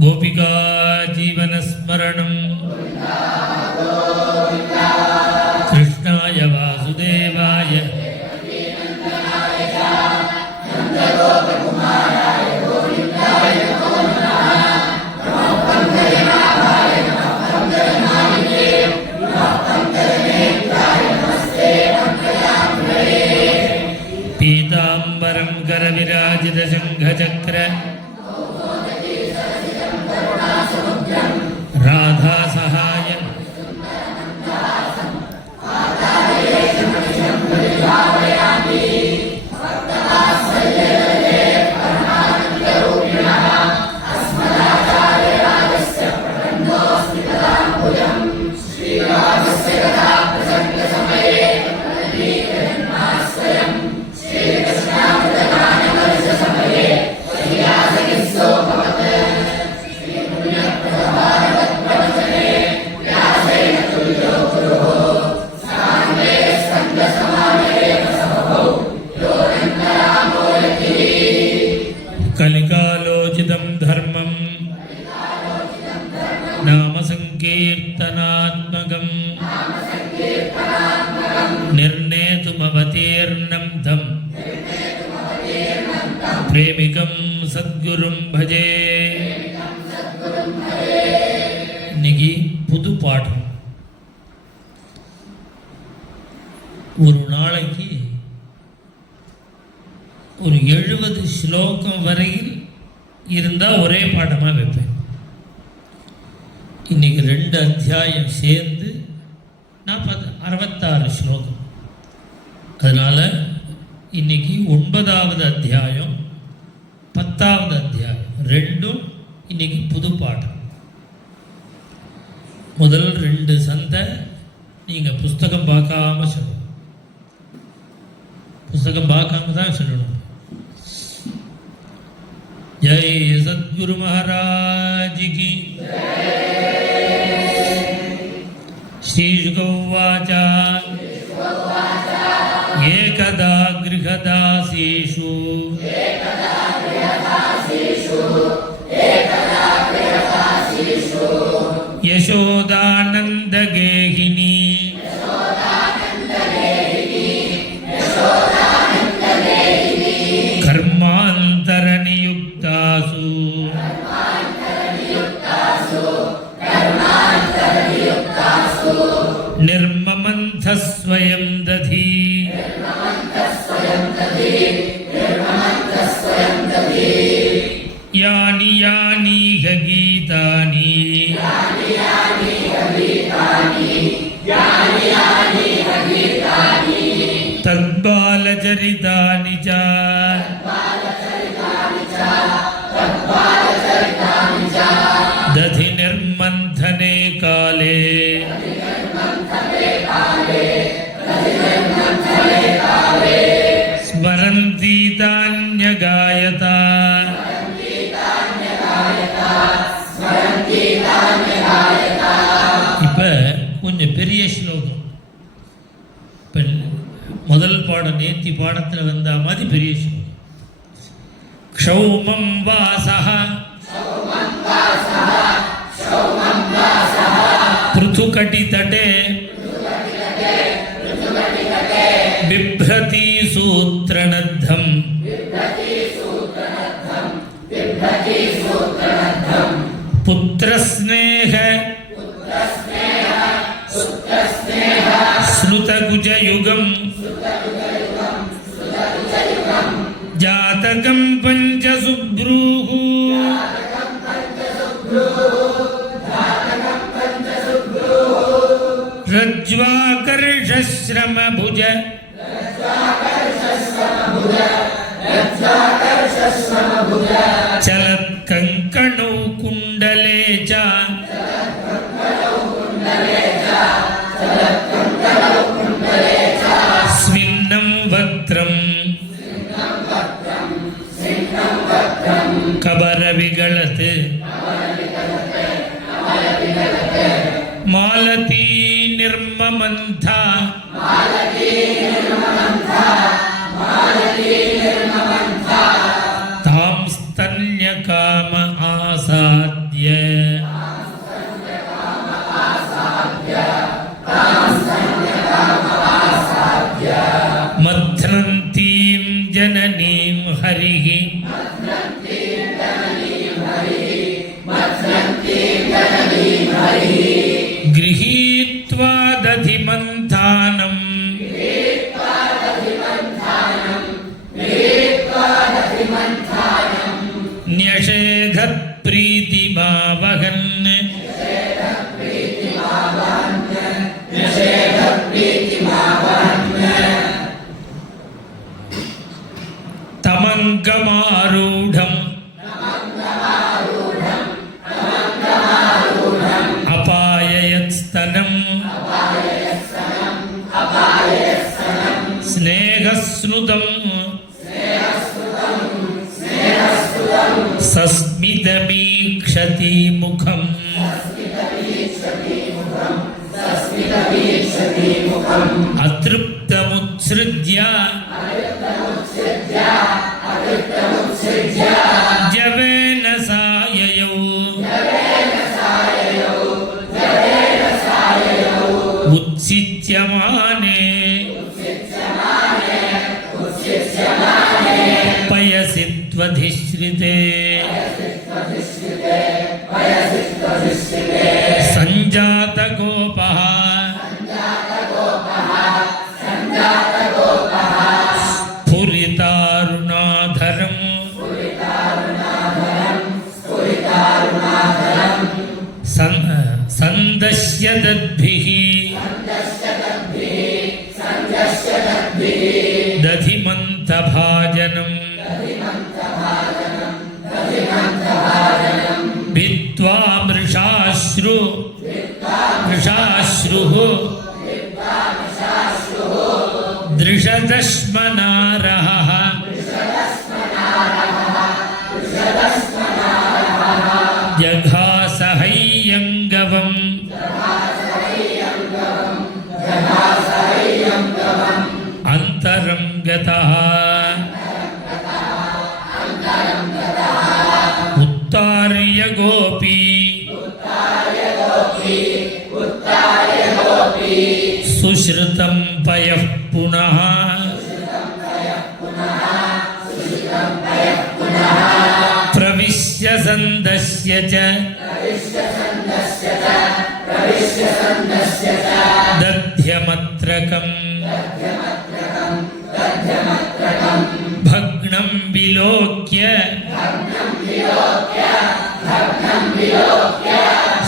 गोपिका जीवनस्मरणं कृष्णाय वासुदेवाय पीताम्बरं करविराजितशङ्खचक्र राधा सहाय कलिकालोचितं धर्मं नाम संकीर्तनात्मकं निर्णेतुमवतीर्णं तं प्रेमिकं सद्गुरुं भजे. இன்னைக்கு புது பாடம். ஒரு நாளைக்கு ஒரு 70 ஸ்லோகம் வரையில் இருந்தால் ஒரே பாடமாக வைப்பேன். இன்றைக்கி 2 அத்தியாயம் சேர்ந்து 66 ஸ்லோகம். அதனால் இன்றைக்கி 9வது அத்தியாயம் 10வது அத்தியாயம் ரெண்டும் இன்றைக்கி புது பாடம். முதல் 2 சந்தை நீங்கள் புஸ்தகம் பார்க்காம சொல்லணும். புஸ்தகம் பார்க்காம தான் சொல்லணும். जय सद्गुरु महाराज की. श्री शुकवाच एकदा गृहदासीषु यशोदानन्दगेहिनी कर्मान्तरनियुक्तासु निर्ममन्थः स्वयं दधी यानि यानि गीतानि तद्बालचरितानि च दधि निर्मन्थने काले स्मरन्ति तान्यगायता. இப்போ கொஞ்சம் பெரிய ஸ்லோகம். இப்போ முதல் பாடம் நேத்தி பாடத்தில் வந்த மாதிரி பெரிய ஸ்லோகம். க்ஷௌமம் வாசஹ पृथुकटितटे बिभ्रति सूत्रनद्धं पुत्रस्नेह स्नुतकुजयुगं जातकं पञ्चसुभ्रूः रज्ज्वाकर्षश्रमभुज चलत्कङ्कणौ कुण्डले च स्विन्नं वक्त्रं कबरविगलत् मालती निर्ममन्था तां स्तन्यकाम आसाद्य प्रीतिमावहन् तमङ्गमारूढम् अपाययत्स्तनम् स्नेहस्नुतम् सस्मितमीक्षति मुखम् अतृप्तमुत्सृज्य जवेन साययौ उत्सिच्यमाने पयसि त्वधिश्रिते सञ्जातगोपः स्फुरितारुणाधरम् सन्दश्य दद्भिः दधिमन्तभाजनम् भित्त्वा मृषाश्रुः दृशदश्मनारः जघासहय्यङ्गवम् अन्तरं गतः उत्तार्य गोपी सुश्रुतं पयः पुनः प्रविश्य सन्दस्य च दध्यमत्रकम् भग्नं विलोक्य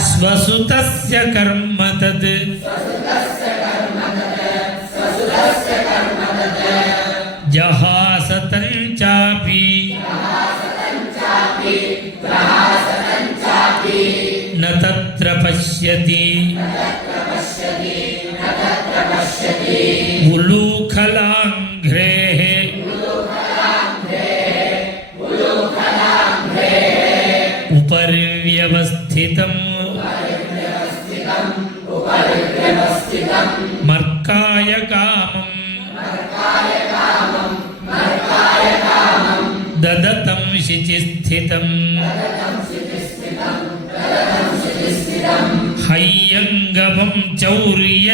स्वसुतस्य कर्म तत् जहासतं चापि न तत्र पश्यति उलूखलाङ्घ्रेः उपरिव्यवस्थितम् मर्काय कामम् ददतं शिचिस्थितम् हय्यङ्गवं चौर्य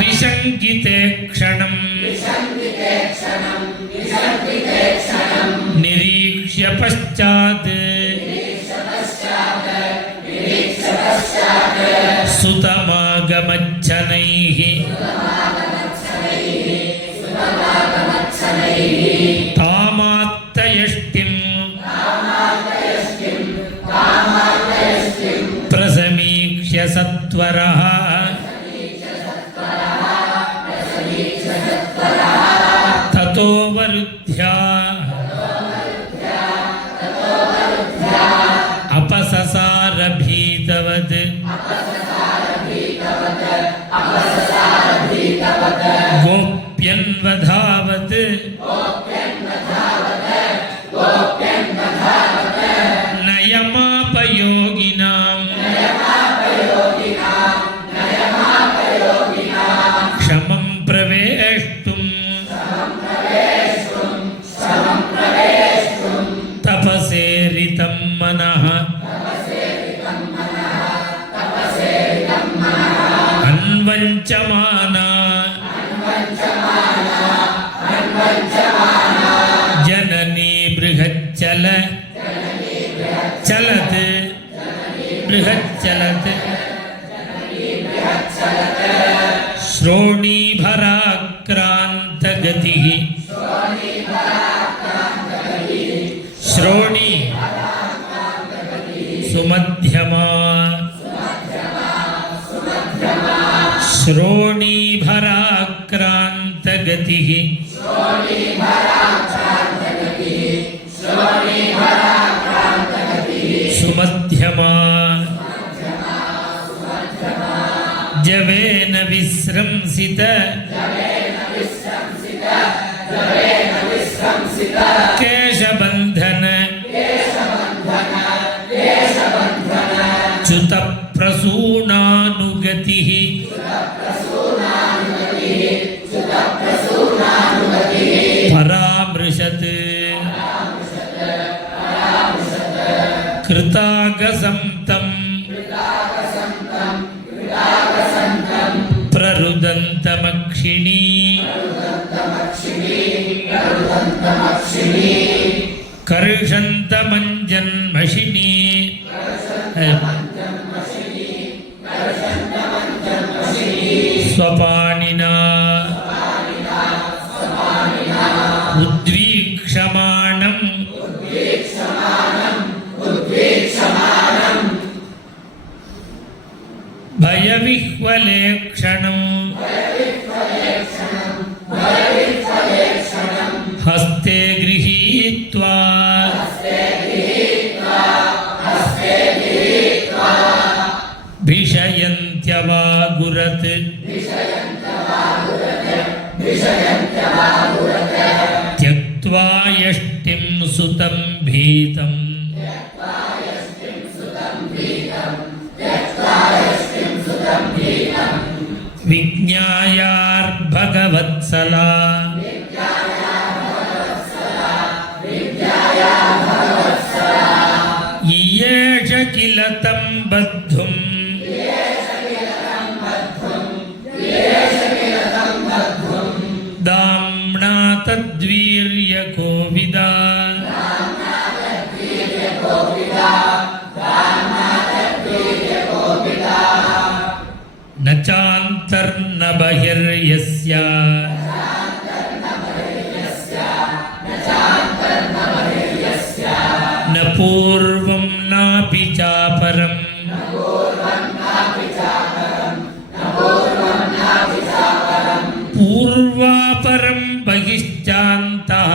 विशङ्किते क्षणम् निरीक्ष्य पश्चात् सुतमागमच्छनैः तामात्तयष्टिम् प्रसमीक्ष्य सत्वरः ततो वरुध्या अपससार भीतवत् गोप्यन्वधावत् नयमापयोगिनाम् क्षमं प्रवेष्टुम् तपसेरितं मनः अन्वञ्चमाना जननी चलत् बृहच्चलत् श्रोणीभराक्रान्तगतिः ಸುಮಧ್ಯಮಾ ಶ್ರೋಣೀಭರಾಕ್ರಾಂತಗತಿಃ ಸುಮಧ್ಯಮಾ ಜವೇನ ವಿಸ್ರಂಸಿತ ಕೇಶಬಂಧನ ಚ್ಯುತ ಪ್ರಸೂನಾನುಗತಿಃ ಪರಾಮೃಶತ್ ಕೃತಾಗಸಂತಂ ಪ್ರರುದಂತಮಕ್ಷಿಣೀ ಕರ್ಷಂತಮಂಜನ್ಮಷಿಣೀ ಸ್ವಪಾಣಿನಾ ಉದ್ವೀಕ್ಷಮಾಣಂ ಭಯವಿಹ್ವಲೇಕ್ಷಣಂ ಹಸ್ತೆ ಗೃಹೀತ್ವಾ ಭಿಷಯಂತ್ಯವಾಗುರತ್ ತ್ಯಕ್ತ್ವಾ ಯಷ್ಟಿಂ ಸುತಂ ಭೀತಂ ವಿಜ್ಞಾಯಾರ್ಭಗವತ್ಸಲಾ ಇಯೇಷ ಕಿಲ ತಂ ಬದ್ಧುಂ ದಾಮ್ನಾ ತದ್ವೀರ್ಯ ಕೋವಿದಾ ನ ಚಾಂತರ್ನ ಬಹಿರ್ಯಸ್ಯ ನ ಪೂರ್ವಂ ನಾಪಿ ಚಾಪರಂ ಪೂರ್ವಾಪರಂ ಬಹಿಶ್ಚಾಂತಃ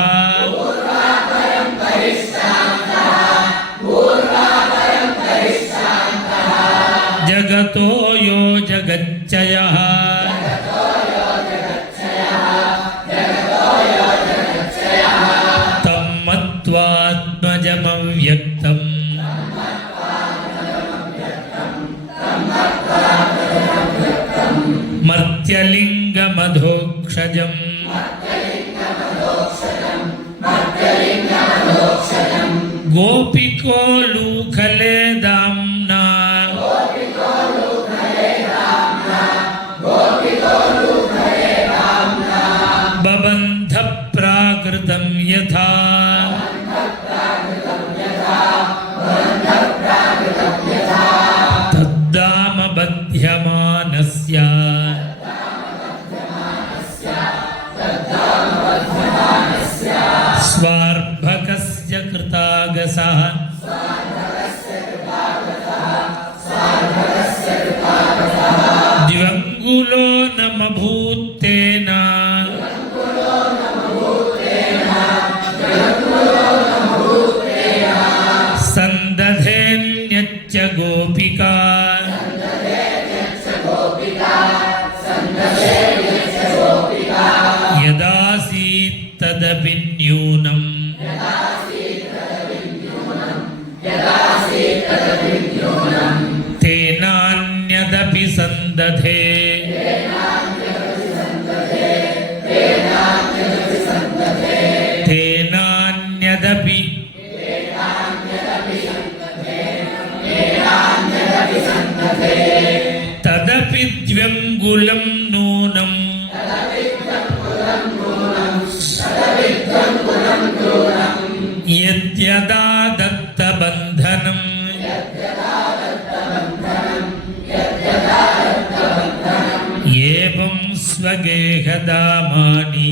ಜಗತೋ ಯೋ ಜಗಚ್ಚಯಃ ತಂ ಮತ್ವಾತ್ಮಜಮವ್ಯಕ್ತಂ ಮರ್ತ್ಯಲಿಂಗಮಧೋಕ್ಷಜಂ ಗೋಪಿಕೋ ಲೂಖಲೆ ದಾಮ್ನಾ ಬಬಂಧ ಪ್ರಾಕೃತಂ ಯಥಾ ತದ್ದಾಮ ಬಧ್ಯಮಾನಸ್ಯ ಸ್ವಾರ್ಭಕಸ್ಯ ಕೃತಾಗಸಃ ದಿವಂಗುಲೋ ನಮಭೂತ್ತೇನ ಸಂದಧೇನ್ಯಚ್ಚ ಗೋಪಿಕಾ ಯದಾಸೀತ್ ತದಪಿ ನ್ಯೂನಂ ತೇನಾನ್ಯದಪಿ ಸಂದಧೇ ತೇನಾನ್ಯದಪಿ ತದಪಿ ದ್ವ್ಯಂಗುಲಂ ನೂನಂ ಯದ್ಯದಾ ದತ್ತಬಂಧನಂ ಏವಂ ಸ್ವಗೇಹದಾಮಾನಿ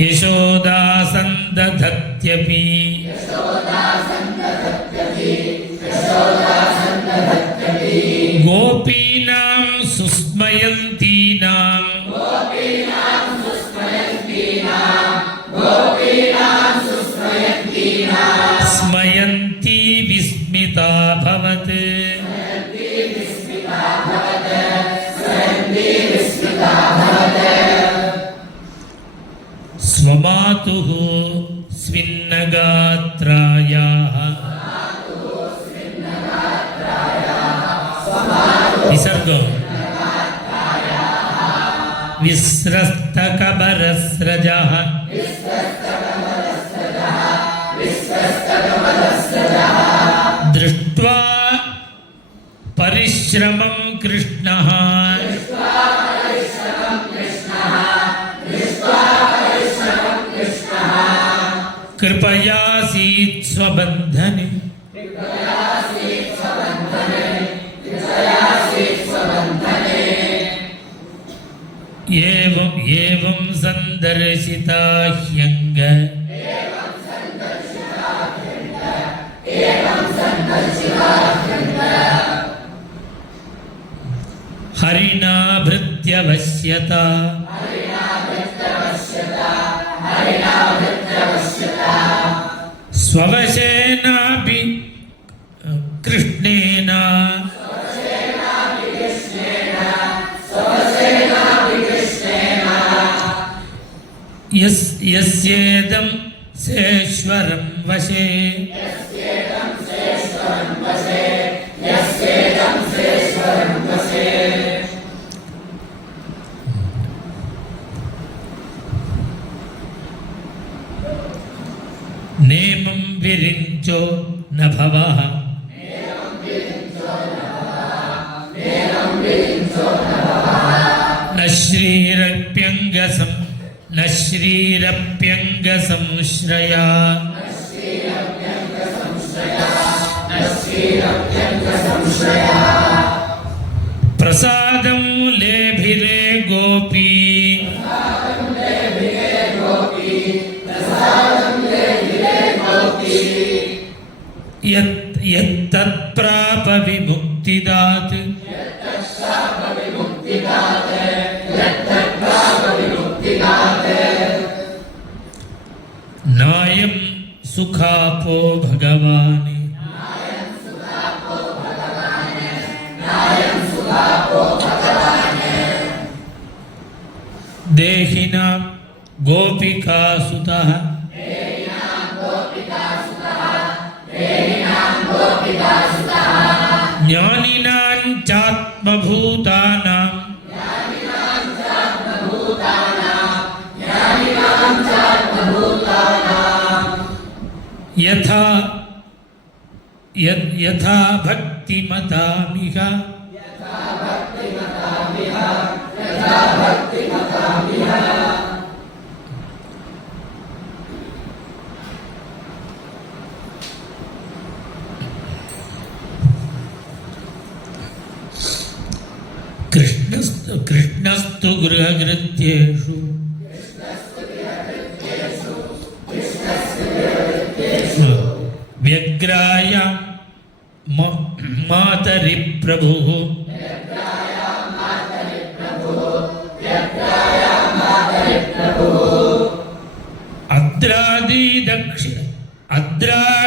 ಯಶೋದಾ ಸಂತ ಗೋಪೀನಾಂ ಸುಸ್ಮಯಂತೀನಾಂ ಸ್ಮಯಂತಿ ವಿಸ್ಮಿತಾಭವತ್ ಸ್ವಮಾತುಃ ಸ್ವಿನ್ನಗಾತ್ರಾಯಾಃ ವಿಸರ್ಗ ವಿಸ್ರಸ್ತಕಬರಸ್ರಜಃ ದೃಷ್ಟ್ವಾ ಪರಿಶ್ರಮಂ ಕೃಷ್ಣಃ ಕೃಪಯಾಸೀತ್ ಸ್ವಬಂಧನೆ ಏವಂ ಸಂದರ್ಶಿತಾ ಹ್ಯಂಗ ಹರಿಣಾ ಭೃತ್ಯವಶ್ಯತಾ ಸ್ವವಶೇನಾಪಿ ಕೃಷ್ಣೇನ ಯಸ್ಯೇದಂ ಸೇಶ್ವರಂ ವಶೇ ನೇಮಂ ವಿರಿಂಚೋ ನ ಭವಃ ನ ಶ್ರೀರಪ್ಯಂಗ ಸಂಶ್ರಯಾ ಪ್ರಸಾದಂ ಲೇಭಿರೆ ಗೋಪಿ ಯತ್ತತ್ಪ್ರಾಪ ವಿಮುಕ್ತಿದಾತ್ ನಾಯಂ ಸುಖಾಪೋ ಭಗವಾನ್ ದೇಹಿನಾಂ ಗೋಪಿಕಾಸುತಃ ಜ್ಞಾನಿನಾಂ ಚಾತ್ಮಭೂತಾನಾಂ ಯಥಾ ಭಕ್ತಿಮತಾಮಿಹ ಕೃಷ್ಣಸ್ತು ಗೃಹಗೃತ್ಯೇಷು ವ್ಯಗ್ರಾಯ ಮಾತರಿ ಪ್ರಭುಃ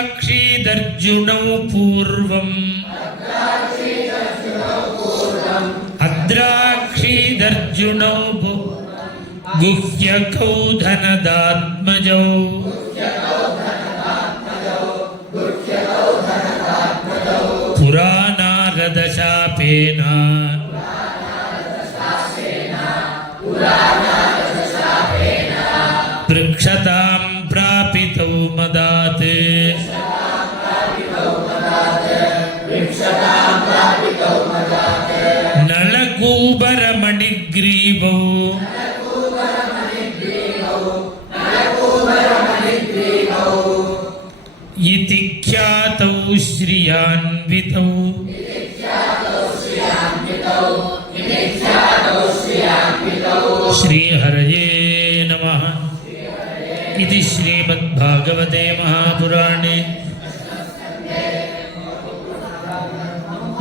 ಅದ್ರಾಕ್ಷೀದರ್ಜುನೌ ಪೂರ್ವಂ ಅದ್ರಾಕ್ಷೀದರ್ಜುನೌ ಗುಹ್ಯಕೌ ಧನದಾತ್ಮಜೌ ಪುರಾನಾರದಶಾಪೇನ ಪೃಕ್ಷತಾಂ ಪ್ರಾಪಿತೌ ಮದಾತ್ ನಳಕೂಬರಮಣಿಗ್ರೀವೌ ಇತಿ ಖ್ಯಾತೌ ಶ್ರಿಯಾನ್ವಿತೌ ಶ್ರೀಹರಯೇ ನಮಃ. इति श्रीमद्भागवते महापुराणे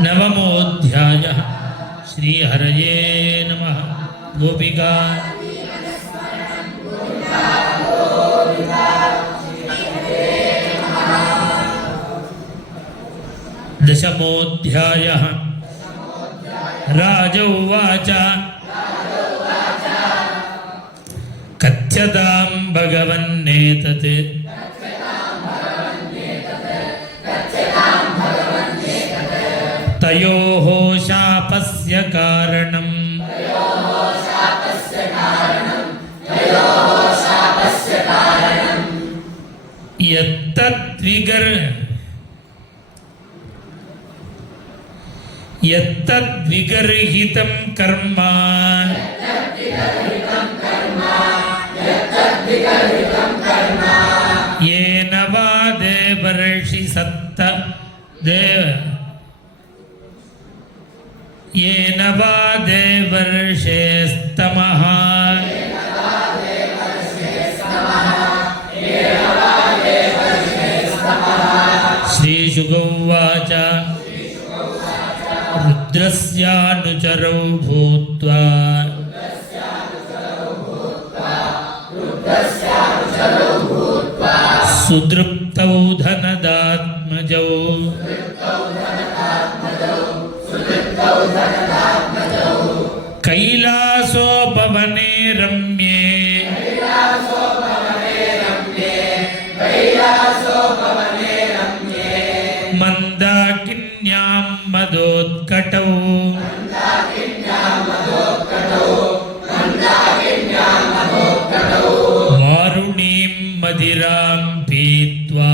नवमोऽध्यायः। श्रीहरये नमः। गोपिका दशमोऽध्यायः। राज उवाच कथ्यतां भगवन्नेतत् तयोः शापस्य कारणम् यत्तद्विगर्हितं कर्म येन वा देवर्षि सत्त येन वा देवर्षेस्तमः श्रीशुक उवाच रुद्रस्यानुचरौ भूत्वा सुदृप्तौ धनदात्मजौ कैलासोपवने रम्ये मन्दाकिन्यां मदोत्कटौ वारुणीं मदिरां पीत्वा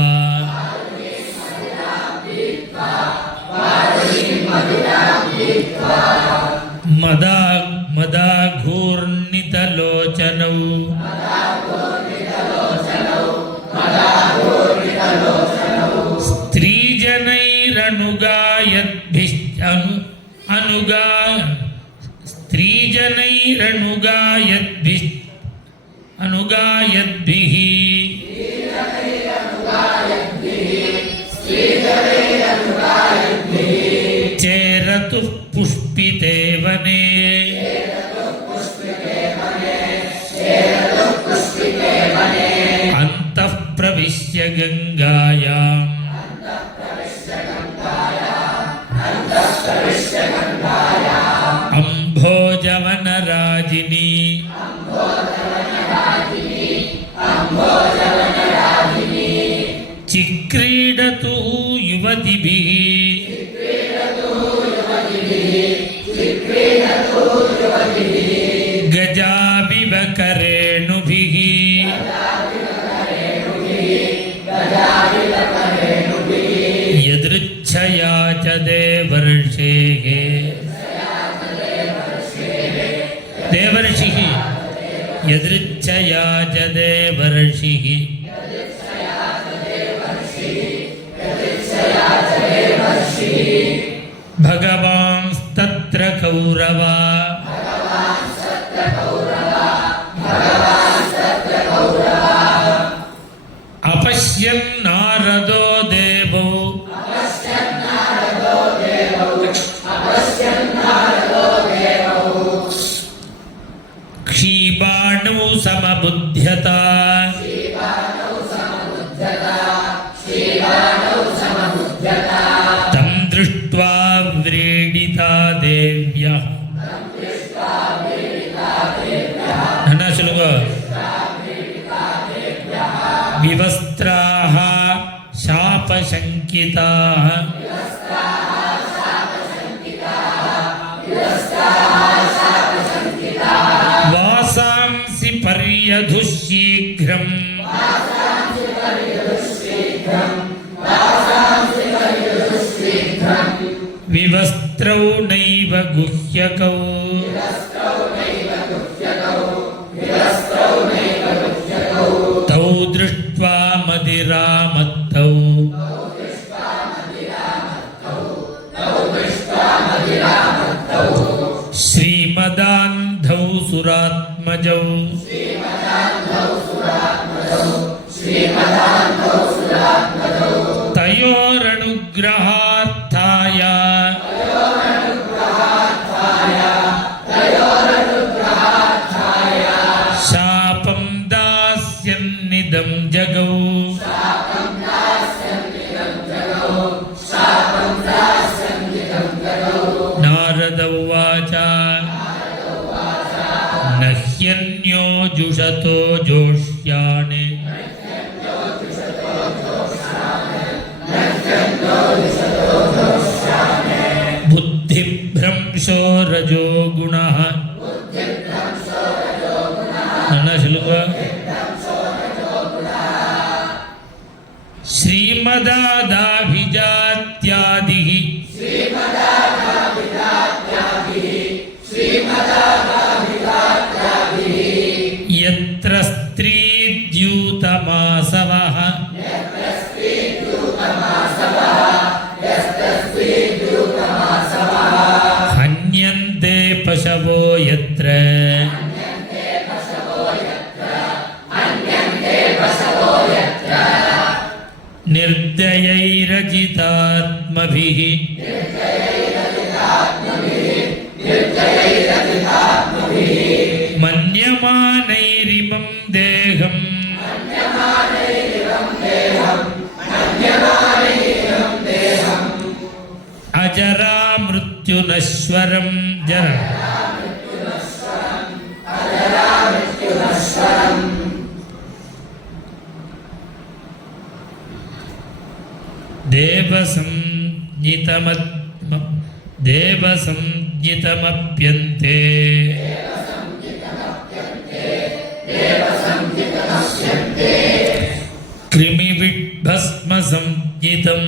मदाघूर्णितलोचनौ स्त्रीजनैरनुगायद्भिः चेरतुः पुष्पिते वने अन्तः प्रविश्य गङ्गायाम् अम्भोजवनराजिनी चिक्रीडतु युवतिभिः गजाविव करेणुभिः यदृच्छया च देवर्षेः देवर्षिः यदृच्छया च देवर्षिः भगवांस्तत्र कौरवा अपश्यन् नारदो देवो क्षीबाणौ समबुध्यता तं दृष्ट्वा व्रीडिता देव्यः विवस्त्राः शापशङ्किताः वासांसि पर्यधुः शीघ्रम् विवस्त्रौ नैव गुह्यकौ तौ दृष्ट्वा मदिरामत्तौ श्रीमदान्धौ सुरात्मजौ ತಯೋರನುಗ್ರಹಾರ್ಥಾಯ ಶಾಪಂ ದಾಸ್ಯನ್ನಿದಂ ಜಗೌ ನಾರದ ಉವಾಚ ನಹ್ಯನ್ಯೋ ಜುಷತೋ ಜೋಷ್ಯಾನೆ ಬುದ್ಧಿಭ್ರಂಶೋ ರಜೋ ಗುಣಃ ನನ್ನ ಶ್ಲೋಕ ಶ್ರೀಮದಾದಾಭಿಜಾತ್ಯಾದಿಃ ಯತ್ರ ಸ್ತ್ರೀದ್ಯೂತಮಾಸವಃ ಹನ್ಯಂತೆ ಪಶವೋ ಯತ್ರ ನಿರ್ದಯೈರಜಿತಾತ್ಮಭಿಃ ಮನ್ಯಮಾನೈರಿಮಂ ದೇಹಂ ಅಜರಾ ಮೃತ್ಯುನಶ್ವರಂ ಜರ ದೇವಸಂಜ್ಞಿತಮಪ್ಯಂತೆ ಕ್ರಿಮಿವಿಡ್ಭಸ್ಮ ಸಂಜ್ಞಿತಂ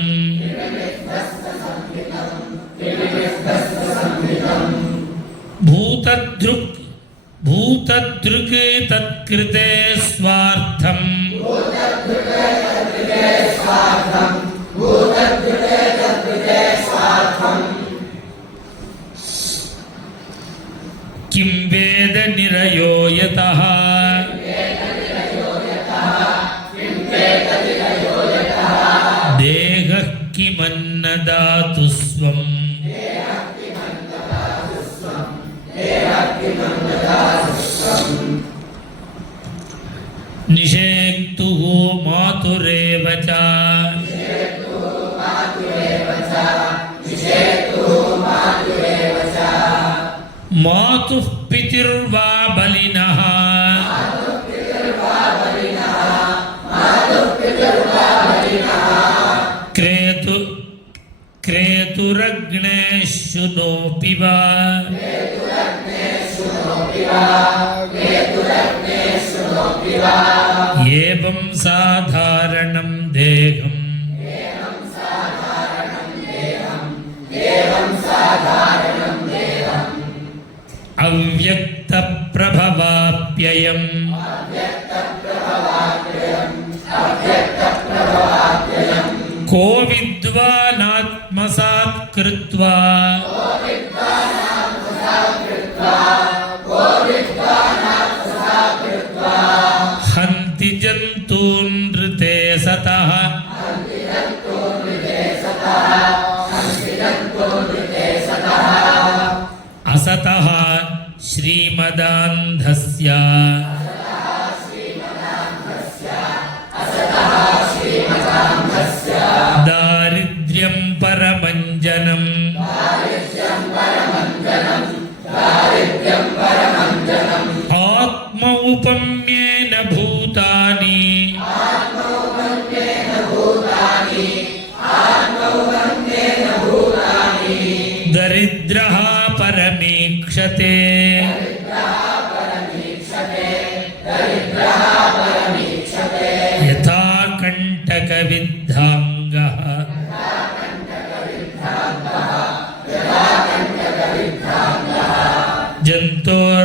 ಭೂತದೃಕ್ ತತ್ಕೃತೆ ಸ್ವಾರ್ಥಂ ಕಿಂ ವೇದ ನಿರಯೋ ಯತಃ ದೇಹಃ ಕಿಮನ್ನದಾತು ಸ್ವಂ ನಿಷೇಕ್ತುಃ ಮಾತುರೇವ ಚ ಮಾತುಃ ಪಿತಿರ್ವಾ ಬಲಿನಃ ಕ್ರೇತುರಗ್ನೇಶು ನೋಪಿ ವಾ ಏವಂ ಸಾಧಾರಣಂ ದೇಹಂ ಅವ್ಯಕ್ತ ಪ್ರಭವಾಪ್ಯಯಂ ಕೋ ವಿದ್ವಾನಾತ್ಮಸಾತ್ ಕೃತ್ವಾ ಹಂತಿ ಜಂತೂನ್ ಋತೆ ಸತಃ ಅಸತಃ ಶ್ರೀಮದಾಂಧಸ್ಯ ದಾರಿದ್ರ್ಯಂ ಪರಮಂಜನಂ ಆತ್ಮ ಉಪಮ್ಯೇನ ಭೂತಾನಿ ದರಿದ್ರಃ ಪರಮೀಕ್ಷತೆ ಯಥಾ ಕಂಟಕ ವಿದ್ಧಾಂಗಃ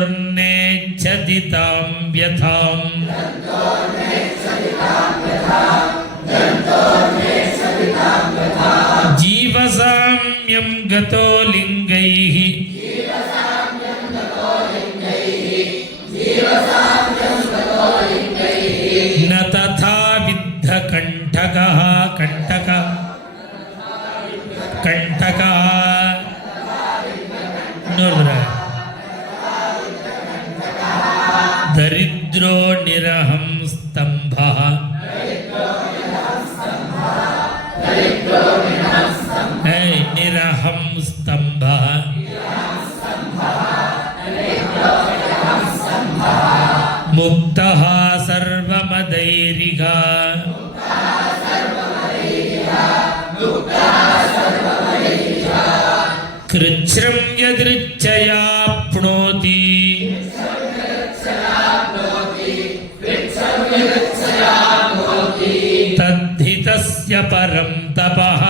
ಜಂತೋರ್ನೇಚ್ಛತಿ ತಾಂ ವ್ಯಥಾಂ ಜೀವಸಾಮ್ಯಂ ಗತೋ ಲಿಂಗೈಃ ನ ತಥಾ దరిద్రో నిరహం స్తంభః నిరహం స్తంభః ముక్తః సర్వమదైరిగా కృచ్ఛ్రం యదృచ్ఛయాప్నోతి తద్ధి తస్య పరం తపః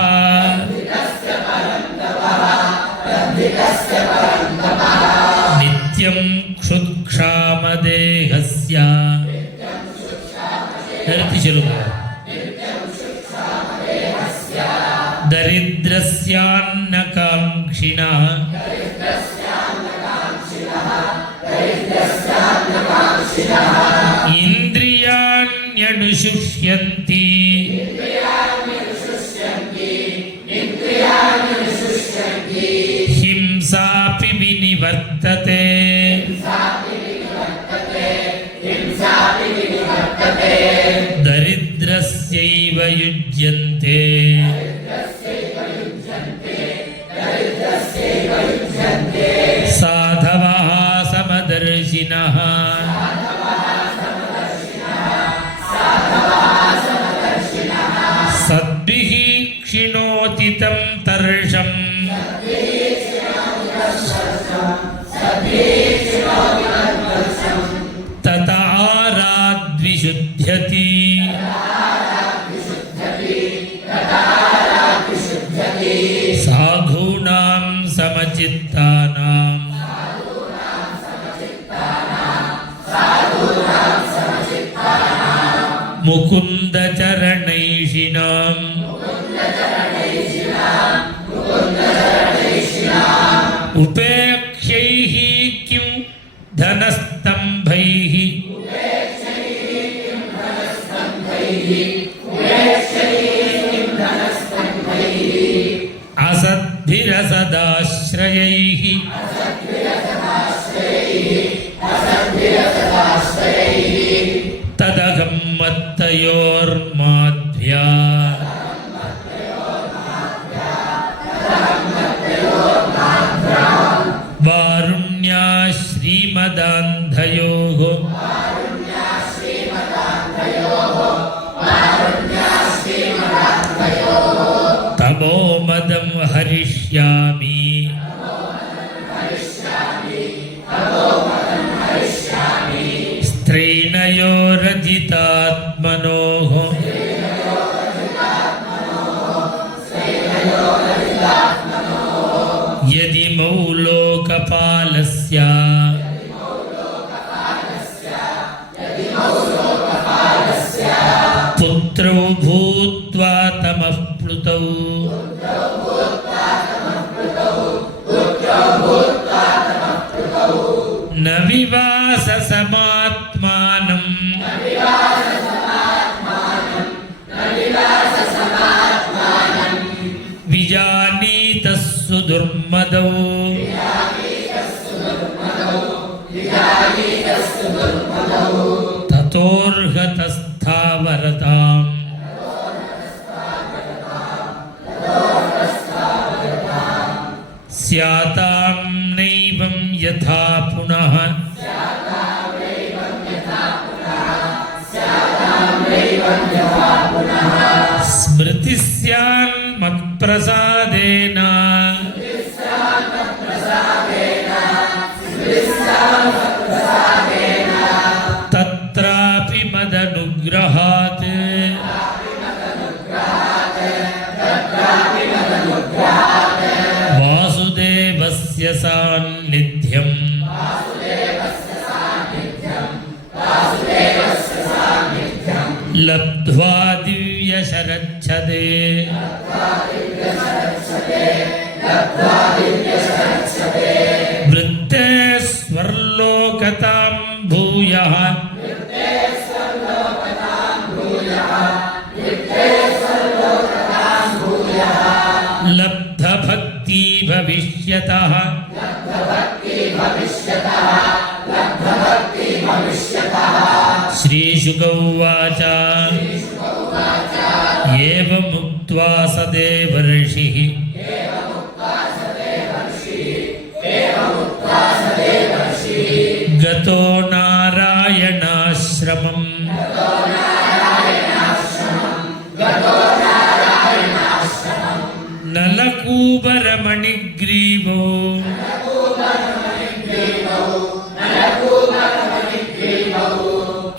నిత్యం క్షుత్క్షామదేహస్య దరిద్రస్యాన్నకాంక్షిణః ఇంద్రియాణ్యనుశుష్యంతి హింసాపి వినివర్తతే దరిద్రస్యైవ యుజ్యంతే సాధవః సమదర్శినః సద్భిః క్షిణోతి తం తర్షం తతారాద్విశుధ్యతి సాధూనాం సమచిత్తానాం ముకుందచరణైషిణాం ఉపేక్ష్యైః కిం ధనస్తంభైః అసద్భిరసదాశ్రయైః తదహం మత్తయోర్మాధ్వ్యా వారుణ్యా శ్రీమదాంధయోః తమోమదం హరిష్యామి స్త్రైణయోరజితాత్మనోః యదిమౌ లోకపాలస్య పుత్రౌ భూత్వా తమః ప్లుతౌ న వివాస సమాత్మానం విజానీతః సుదుర్మదౌ తతోర్హతస్థావరతాం స్యాతాం నైవం యథా పునః స్మృతి స్యాన్మత్ప్రసాదేన తత్రాపి మదనుగ్రహాత్ వాసుదేవస్య సాన్నిధ్యం లబ్ధ్వా దివ్యశరచ్ఛదే వృత్తే స్వర్లోకతాం భూయః లబ్ధభక్తి భవిష్యతః श्रीशुक उवाच एवमुक्त्वा स देवर्षिः गतो नारायणाश्रमम् नलकूबरमणिग्रीवो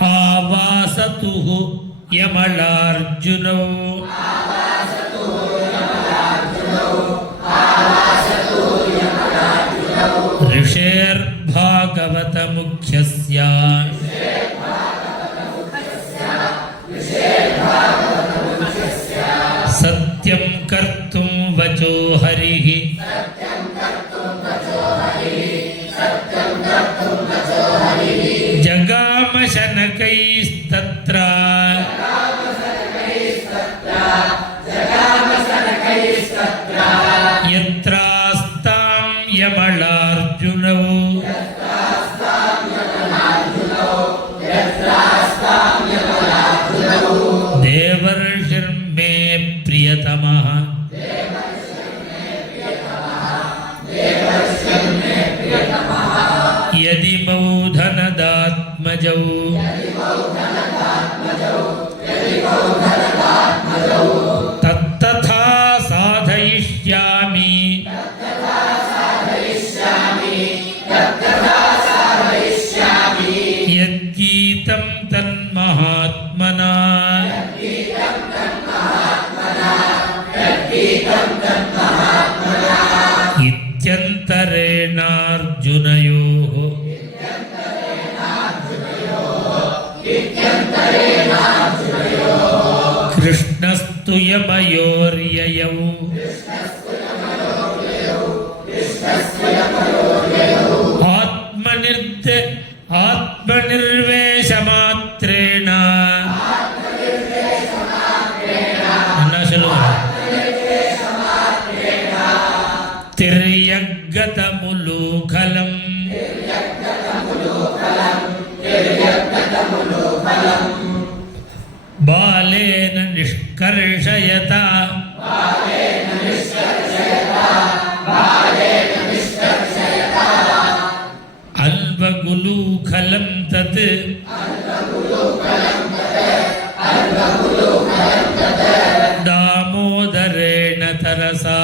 आवासतुः यमलार्जुनौ ऋषेर्भागवतमुख्यस्य सत्यं कर्तुं वचो हरिः जगाम शनकैस्तत्र यत्रास्तां यमलार्जुनौ देवर्षिर्मे प्रियतमः यदिमौ धनदात्मजौ तत्तथा साधयिष्यामि यद्गीतं तन्महात्मना इत्यन्तरेणार्जुनयोः कृष्णस्तु यमयोर्ययौ आत्मनिर्वेशमात्रेण तिर्यग्गतमुलूखलम् बालेन निष्कर्षयता अल्पगुलूखलं तत् दामोदरेण तरसा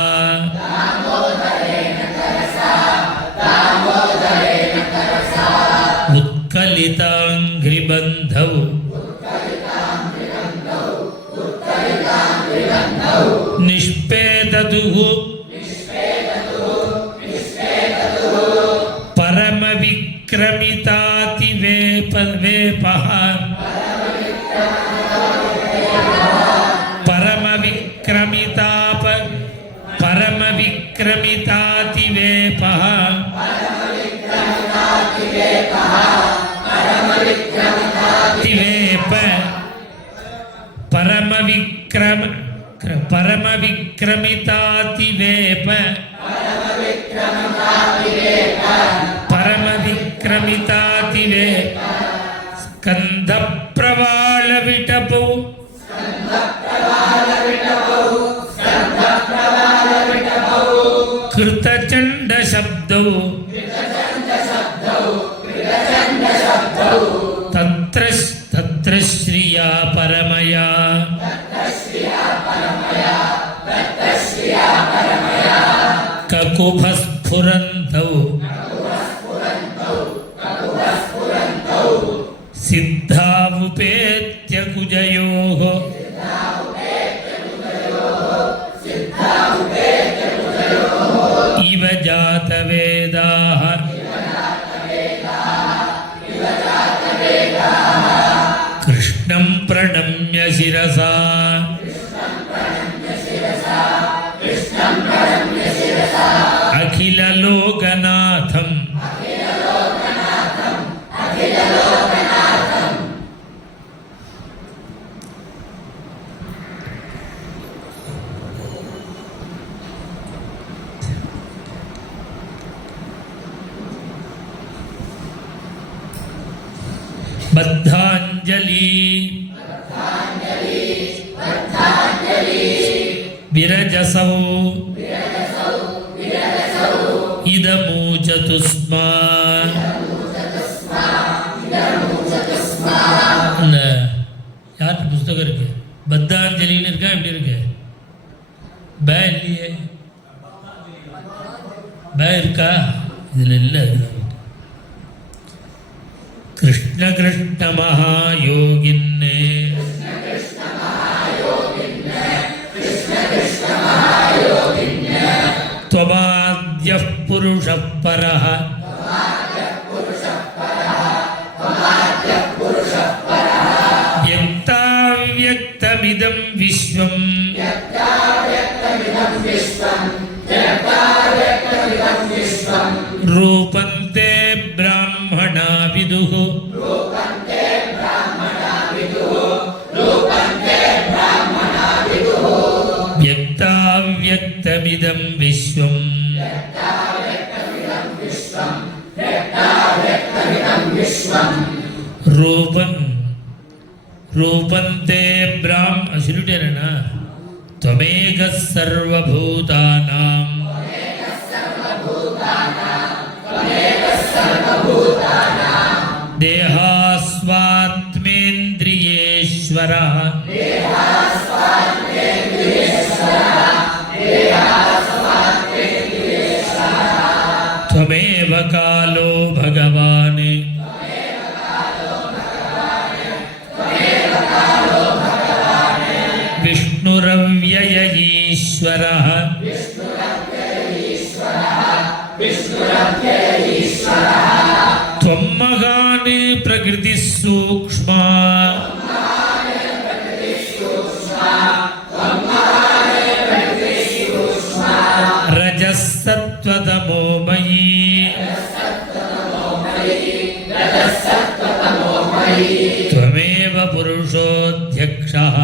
उत्कलिताङ्घ्रिबन्धौ निष्पेदतुः परमविक्रमितातिवेपः परमविक्रमितातिवेपः परमविक्रमितातिवेप स्कन्धप्रवालविटपौ कृतचण्डशब्दौ तत्र श्रिया परमया ककुभस्फुरन्तौ सिद्धावुपेत्य कुजयोः इव जातवेदाः कृष्णं प्रणम्य शिरसा अखिललोकनाथम् ಬದ್ಧಾಂಜಲಿ ವಿರಜಸೌ ಇದಮೂ ಚತುಸ್ಮಾ. யாருக்கு புஸ்தகம் இருக்கு? பத்தாஞ்சலின்னு இருக்கா? எப்படி இருக்கு? பே இல்லையே. பே இருக்கா? இதில் இல்லை. கிருஷ்ண கிருஷ்ண மகாயோகின்னே त्वमाद्यः पुरुषः परः व्यक्ताव्यक्तमिदं विश्वं रूपं ते ब्राह्मणा विदुः व्यक्ताव्यक्तमिदं विश्वं रूपं ते ब्राह्म श्रुतेरना त्वमेकः सर्वभूतानां देहास्वात्मेन्द्रियेश्वरः त्वमेव कालो भगवान् विष्णुरव्यय ईश्वरः त्वं महान् प्रकृतिः सूक्ष्मा रजस्सत्त्वतमो मयि त्वमेव पुरुषोऽध्यक्षः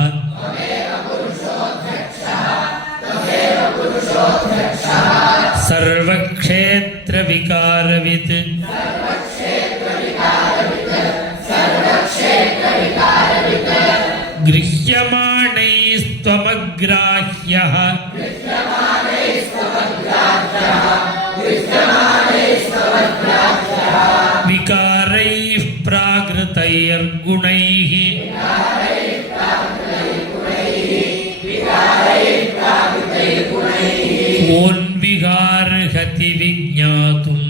सर्वक्षेत्रविकारवित् गृह्यमाणैस्त्वमग्राह्यः विकारैः प्राकृतैर्गुणैः ओन्विहार्हति विज्ञातुम्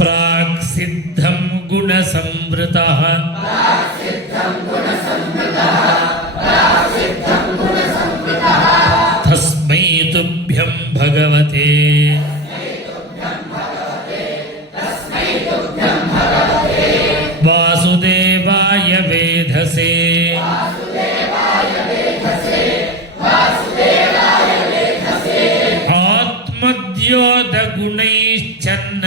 प्राक्सिद्धं गुणसंवृतः तस्मै तुभ्यं भगवते वासुदेवाय वेधसे आत्मद्योतगुणैश्चन्न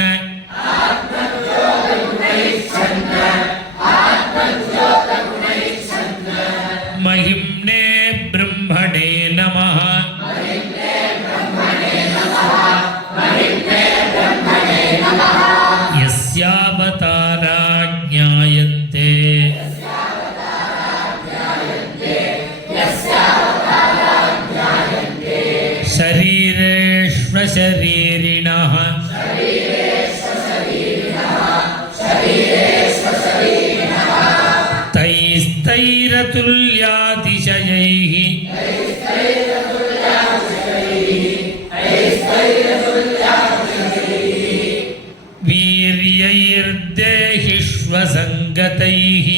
महिम्ने ब्रह्मणे नमः यस्यावतारा ज्ञायन्ते शरीरेष्वशरीरिणः तैस्तैरतुल्यातिशयैः वीर्यैर्देहिष्वसङ्गतैः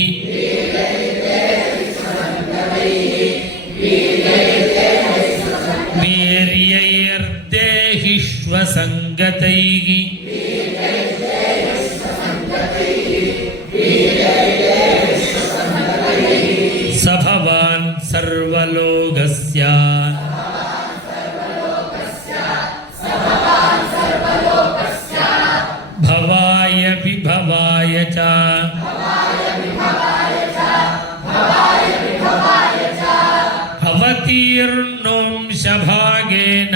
वीर्यैर्देहिष्वसङ्गतैः स भवान् सर्वलोकस्य भवाय विभवाय च अवतीर्णोंशभागेन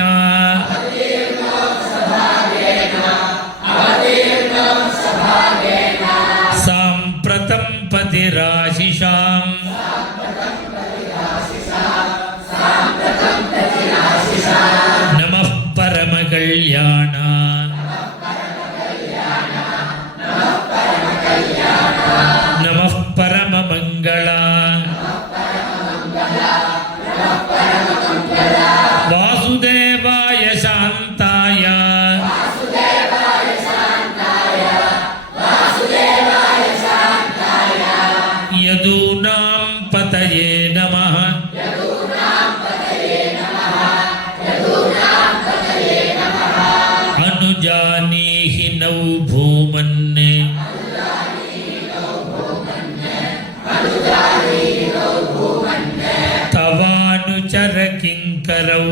नौ भूमन्ने तवानुचर किंकरौ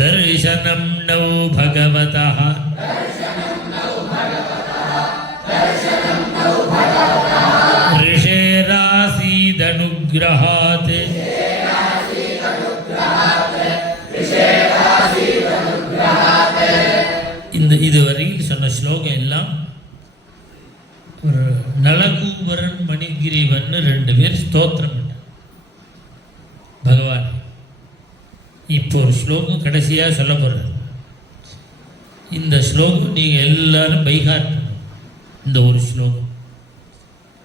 दर्शनं नौ भगवतः ऋषेरासीदनुग्रहात् இந்த இதுவரையில் சொன்ன ஸ்லோகம் எல்லாம் ஒரு நலகூபரன் மணிகிரிவன் 2 பேர் ஸ்தோத்திரம் பண்ணார் பகவான். இப்போ ஒரு ஸ்லோகம் கடைசியாக சொல்ல போகிறார். இந்த ஸ்லோகம் நீங்கள் எல்லாரும் பைகாட் பண்ணணும். இந்த ஒரு ஸ்லோகம்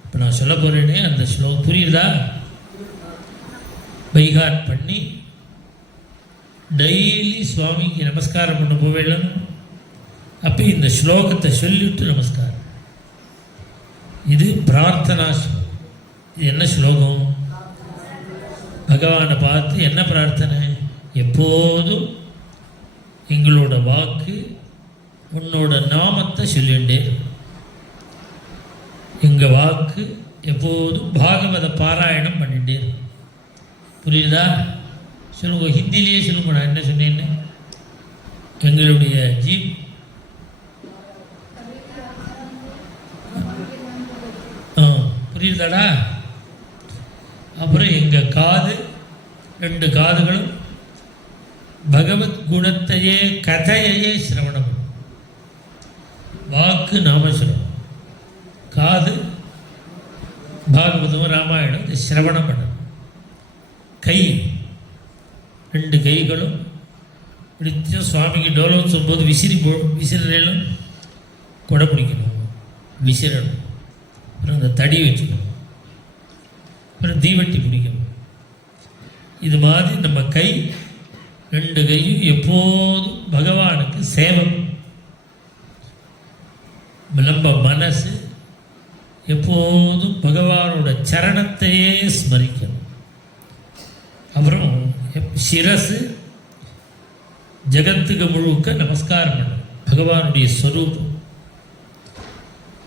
இப்போ நான் சொல்ல போகிறேனே அந்த ஸ்லோகம் புரியுதா? பைகாட் பண்ணி டெய்லி சுவாமிக்கு நமஸ்காரம் பண்ண போவேலாம். அப்போ இந்த ஸ்லோகத்தை சொல்லிவிட்டு நமஸ்காரம். இது பிரார்த்தனா ஸ்லோகம். இது என்ன ஸ்லோகம்? பகவானை பார்த்து என்ன பிரார்த்தனை? எப்போதும் எங்களோட வாக்கு உன்னோட நாமத்தை சொல்லிண்டே, எங்கள் வாக்கு எப்போதும் பாகவத பாராயணம் பண்ணிட்டே. புரியுதா? சொல்லுங்க, ஹிந்திலேயே சொல்லுங்க. நான் என்ன சொன்னேன்னு எங்களுடைய புரியுதாடா? அப்புறம் எங்கள் காது 2 காதுகளும் பகவத் குணத்தையே கதையையே சிரவணம். வாக்கு நாமசிரவணம், காது பாகவதம் ராமாயணம் இது சிரவணம் பண்ணணும். கை 2 கைகளும் நித்தியம் சுவாமிக்கு டோலோத்சவம் போது விசிறலும் கொடை பிடிக்கணும், விசிறணும். அப்புறம் அந்த தடி வச்சுக்கணும், அப்புறம் தீவட்டி பிடிக்கணும். இது மாதிரி நம்ம கை 2 கையும் எப்போதும் பகவானுக்கு சேவை. நம்ம மனசு எப்போதும் பகவானோட சரணத்தையே ஸ்மரிக்கணும். அப்புறம் சிரசு ஜகத்துக்கு முழுக்க நமஸ்காரம் பண்ணணும், பகவானுடைய ஸ்வரூபம்.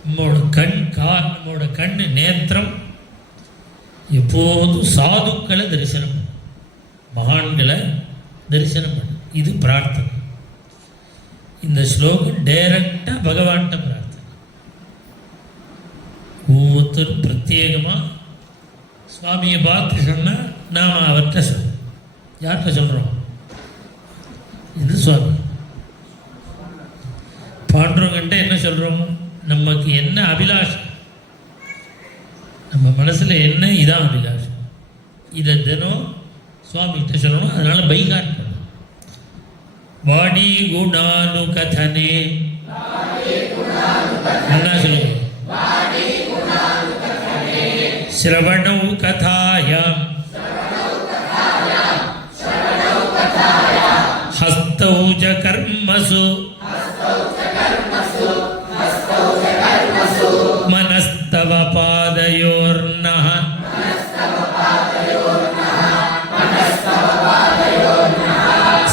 நம்மோட கண் நேத்திரம் எப்போதும் சாதுக்களை தரிசனம் பண்ணும், மகான்களை தரிசனம் பண்ணும். இது பிரார்த்தனை. இந்த ஸ்லோகம் டைரக்டாக பகவான்கிட்ட பிரார்த்தனை. ஒவ்வொருத்தரும் பிரத்யேகமாக சுவாமியை பார்த்து சொன்னால் நாம் அவர்கிட்ட சொல்கிறோம். யார்கிட்ட சொல்கிறோம்? இது சுவாமி. பாண்டுரங்கிட்ட என்ன சொல்கிறோம்? நமக்கு என்ன அபிலாஷம், நம்ம மனசில் என்ன இதான் அபிலாஷம், இதை தினம் சுவாமிகிட்ட சொல்லணும். அதனால் பைகாட் பண்ணணும். வாடி குணானு கதனே, நல்லா சொல்லுங்க. ஸ்ரவணௌ கதாயாம் ஹஸ்தௌ ச கர்மசு मनस्तव पादयोर्नः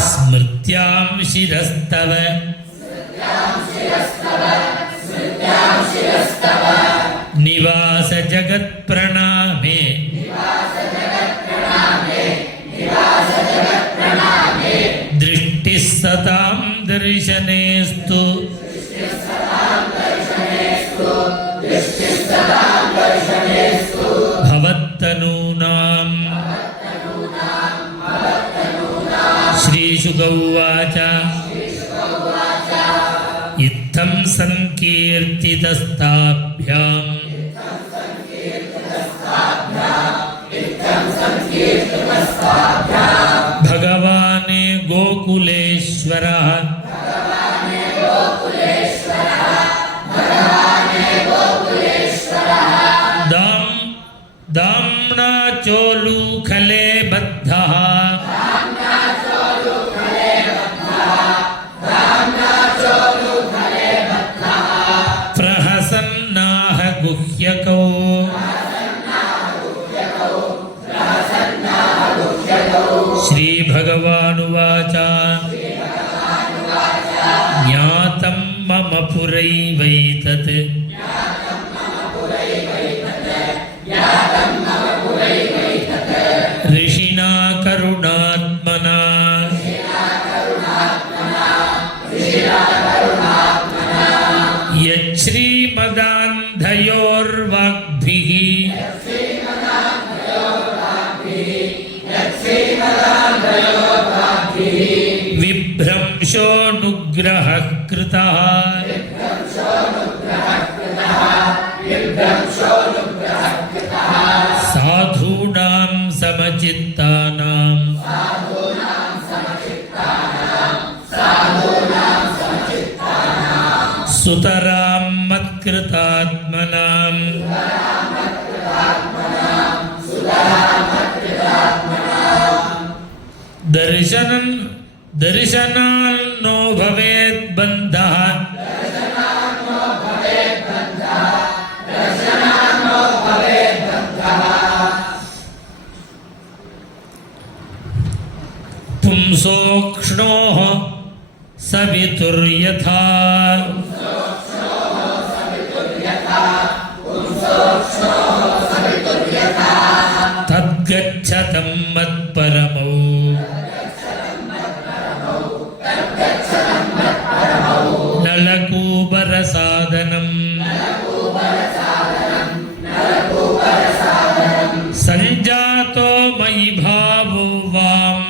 स्मृत्यां शिरस्तव निवास जगत् प्रणामे दृष्टिः सतां दर्शनेस्तु भवत्तनूनां श्रीशुक उवाच इत्थं संकीर्तितस्ताभ्याम् भगवान् गोकुलेश्वरः दाम्ना चोलुखले बद्धः प्रहसन्नाह गुह्यकौ श्रीभगवानुवाच ज्ञातं मम पुरैवैतत् ऋषिणा करुणात्मना यच्छ्रीमदान्धयोर्वाग्भिः विभ्रंशोऽनुग्रहः कृतः साधूनां समचित्तानां सुतरां मत्कृतात्मनां दर्शनान्नो भवेत् बन्धः पुंसोक्ष्णोः सवितुर्यथा तद्गच्छतं मत्परमौ नलकूबरसादनम् सञ्जातो मयि भावो वाम्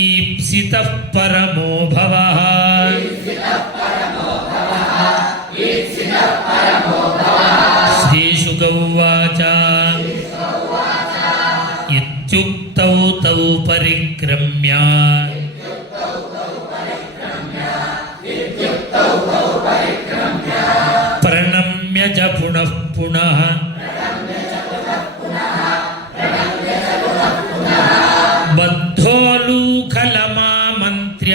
ईप्सितः परमो भवः श्रीशुक उवाच इत्युक्तौ तौ परिक्रम्य प्रणम्य च पुनः पुनः बद्धोलूखलमामन्त्र्य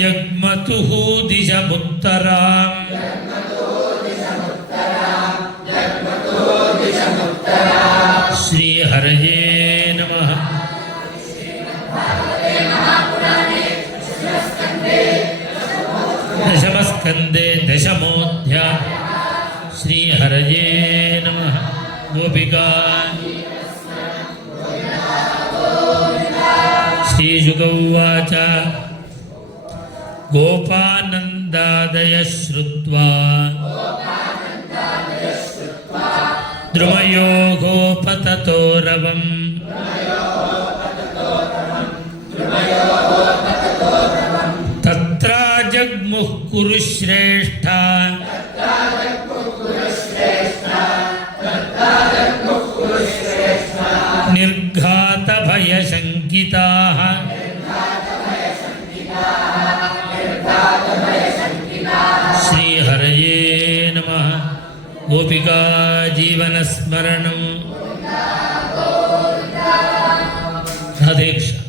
जग्मतुः दिशमुत्तराम् श्रीहरये नमः। दशमस्कन्धे दशमोऽध्यायः। श्रीहरये नमः। गोपिका श्रीशुक उवाच गोपानन्दादयः श्रुत्वा द्रुमयो गोपततो रवम् तत्रा जग्मुः कुरुश्रेष्ठा निर्घातभयशङ्किताः श्रीहरये नमः। गोपिका जीवनस्मरणं राधेकृष्ण।